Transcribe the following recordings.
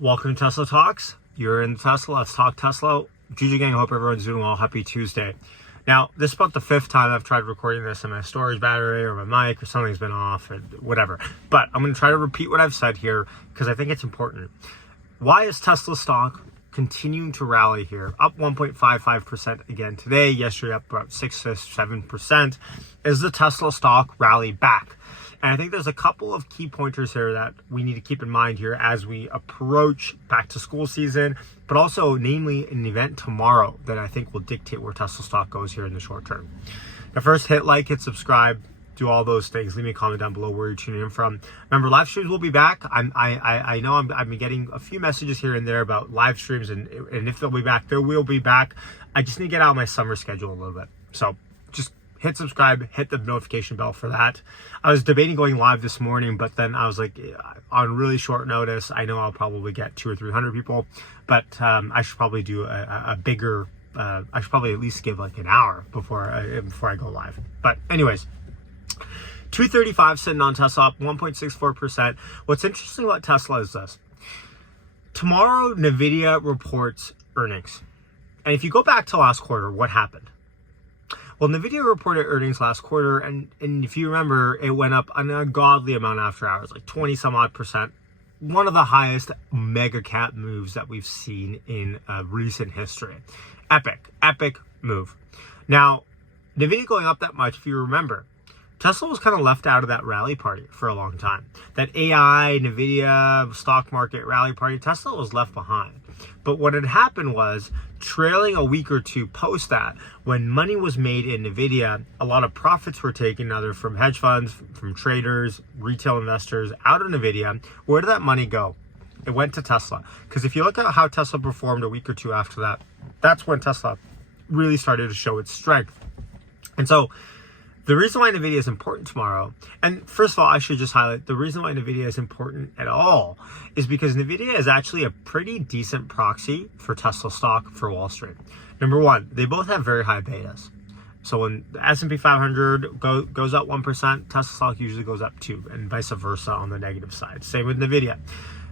Welcome to Tesla Talks. You're in Tesla. Let's talk Tesla. GG gang, I hope everyone's doing well. Happy Tuesday. Now, this is about the fifth time I've tried recording this, and my storage battery or my mic or something's been off or whatever. But I'm going to try to repeat what I've said here because I think it's important. Why is Tesla stock continuing to rally here? Up 1.55% again today. Yesterday up about 6 to 7%. Is the Tesla stock rally back? And I think there's a couple of key pointers here that we need to keep in mind here as we approach back to school season, but also namely an event tomorrow that I think will dictate where Tesla stock goes here in the short term. Now first, hit like, hit subscribe, do all those things. Leave me a comment down below where you're tuning in from. Remember, live streams will be back. I know I've been getting a few messages here and there about live streams and if they'll be back, they will be back. I just need to get out of my summer schedule a little bit. So just hit subscribe, hit the notification bell for that. I was debating going live this morning, but then I was like, on really short notice, I know I'll probably get 200 or 300 people, but I should probably do a bigger, I should probably at least give like an hour before I go live. But anyways, 235 sitting on Tesla, up 1.64%. What's interesting about Tesla is this. Tomorrow, Nvidia reports earnings. And if you go back to last quarter, what happened? Well, Nvidia reported earnings last quarter, and if you remember, it went up an ungodly amount after hours, like 20 some odd percent. One of the highest mega cap moves that we've seen in recent history. Epic move. Now, Nvidia going up that much, if you remember, Tesla was kind of left out of that rally party for a long time. That AI, Nvidia, stock market rally party, Tesla was left behind. But what had happened was, trailing a week or two post that, when money was made in Nvidia, a lot of profits were taken either from hedge funds, from traders, retail investors out of Nvidia. Where did that money go? It went to Tesla. Because if you look at how Tesla performed a week or two after that, that's when Tesla really started to show its strength. And so the reason why Nvidia is important tomorrow, and first of all, I should just highlight, the reason why Nvidia is important at all is because Nvidia is actually a pretty decent proxy for Tesla stock for Wall Street. Number one, they both have very high betas. So when the S&P 500 goes up 1%, Tesla stock usually goes up 2%, and vice versa on the negative side. Same with Nvidia.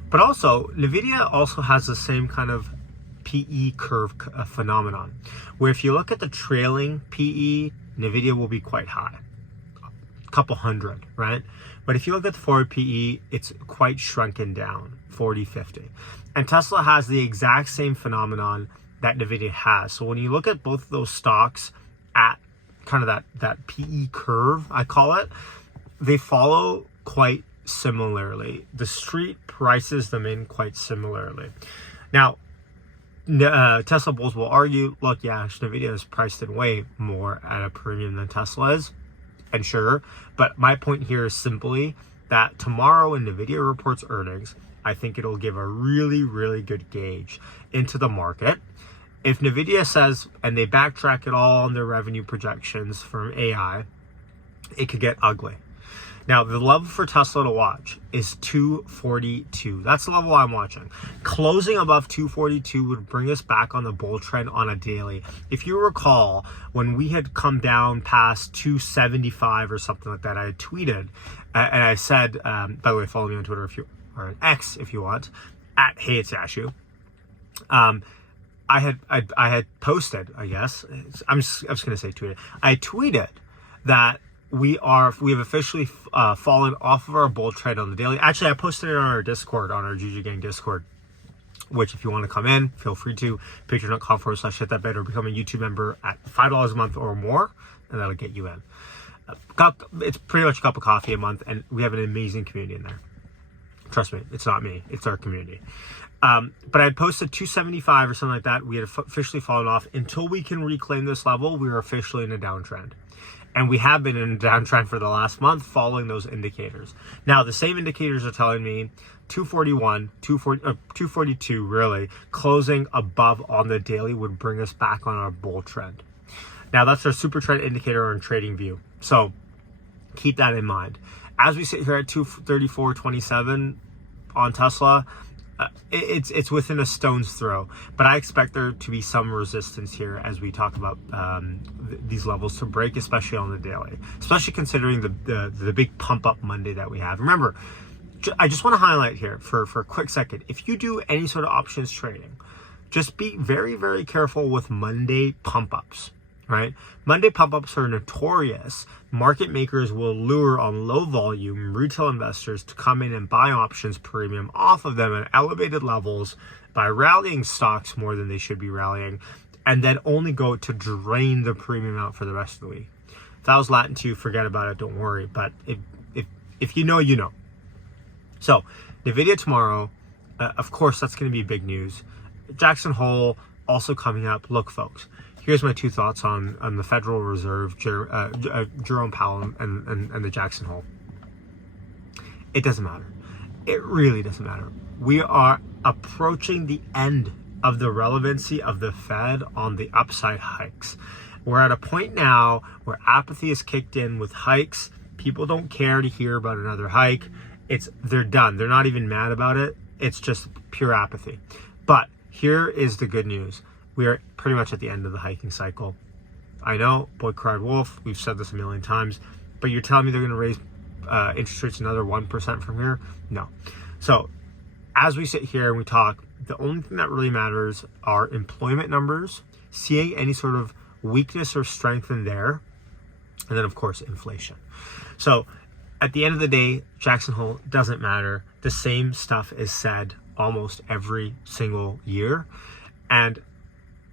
But also, Nvidia also has the same kind of PE curve phenomenon, where if you look at the trailing PE, Nvidia will be quite high, a couple hundred, right? But if you look at the forward PE, it's quite shrunken down, 40, 50. And Tesla has the exact same phenomenon that Nvidia has. So when you look at both of those stocks at kind of that PE curve, I call it, they follow quite similarly. The street prices them in quite similarly. Now, Tesla bulls will argue, look, yeah, Nvidia is priced in way more at a premium than Tesla is, and sure, but my point here is simply that tomorrow when Nvidia reports earnings, I think it'll give a really, really good gauge into the market. If Nvidia says, and they backtrack it all on their revenue projections from AI, it could get ugly. Now, the level for Tesla to watch is 242. That's the level I'm watching. Closing above 242 would bring us back on the bull trend on a daily. If you recall, when we had come down past 275 or something like that, I had tweeted, and I said, by the way, follow me on Twitter if you, or on X if you want, at Hey It's Yashu. I had posted, I guess, I was going to say tweeted. I tweeted that we have officially fallen off of our bull trend on the daily. Actually, I posted it on our Discord, on our GG Gang Discord, which if you want to come in, feel free to. Patreon.com/hitthatbed or become a YouTube member at $5 a month or more, and that'll get you in. It's pretty much a cup of coffee a month, and we have an amazing community in there. Trust me, it's not me, it's our community. But I had posted 275 or something like that. We had officially fallen off. Until we can reclaim this level, we are officially in a downtrend. And we have been in a downtrend for the last month following those indicators. Now, the same indicators are telling me 241, 242 really, closing above on the daily would bring us back on our bull trend. Now, that's our super trend indicator on trading view. So keep that in mind. As we sit here at 234.27 on Tesla, it's within a stone's throw, but I expect there to be some resistance here as we talk about these levels to break, especially on the daily, especially considering the big pump up Monday that we have. Remember, I just want to highlight here for a quick second. If you do any sort of options trading, just be very, very careful with Monday pump ups, right? Monday pump ups are notorious. Market makers will lure on low volume retail investors to come in and buy options premium off of them at elevated levels by rallying stocks more than they should be rallying, and then only go to drain the premium out for the rest of the week. If that was Latin to you, forget about it, don't worry. But if you know, you know. So, Nvidia tomorrow, of course, that's going to be big news. Jackson Hole also coming up. Look, folks, here's my two thoughts on the Federal Reserve, Jerome Powell, and the Jackson Hole. It doesn't matter. It really doesn't matter. We are approaching the end of the relevancy of the Fed on the upside hikes. We're at a point now where apathy is kicked in with hikes. People don't care to hear about another hike. They're done. They're not even mad about it. It's just pure apathy. But here is the good news. We are pretty much at the end of the hiking cycle. I know, boy cried wolf. We've said this a million times. But you're telling me they're going to raise interest rates another 1% from here? No. So as we sit here and we talk, the only thing that really matters are employment numbers, seeing any sort of weakness or strength in there, and then of course inflation. So at the end of the day, Jackson Hole doesn't matter. The same stuff is said almost every single year. And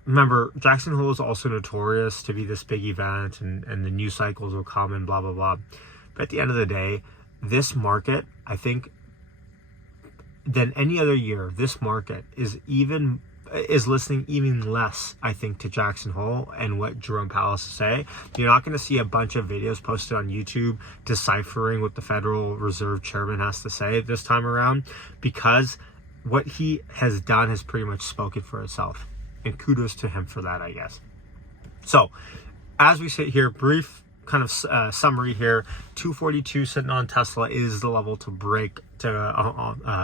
remember, Jackson Hole is also notorious to be this big event, and the news cycles will come and blah, blah, blah. But at the end of the day, this market, I think, than any other year, this market is listening even less, I think, to Jackson Hole and what Jerome Powell has to say. You're not going to see a bunch of videos posted on YouTube deciphering what the Federal Reserve Chairman has to say this time around, because what he has done has pretty much spoken for itself. And kudos to him for that, I guess. So, as we sit here, brief kind of summary here. 242 sitting on Tesla is the level to break to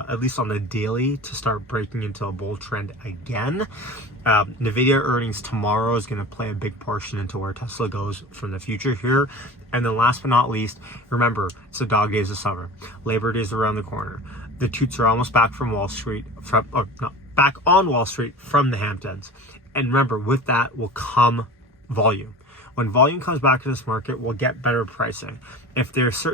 at least on the daily, to start breaking into a bull trend again. Nvidia earnings tomorrow is going to play a big portion into where Tesla goes from the future here. And then last but not least, remember, it's the dog days of summer. Labor Day is around the corner. The toots are almost back from Wall Street, back on Wall Street from the Hamptons. And remember, with that will come volume. When volume comes back to this market, we'll get better pricing. If there's certain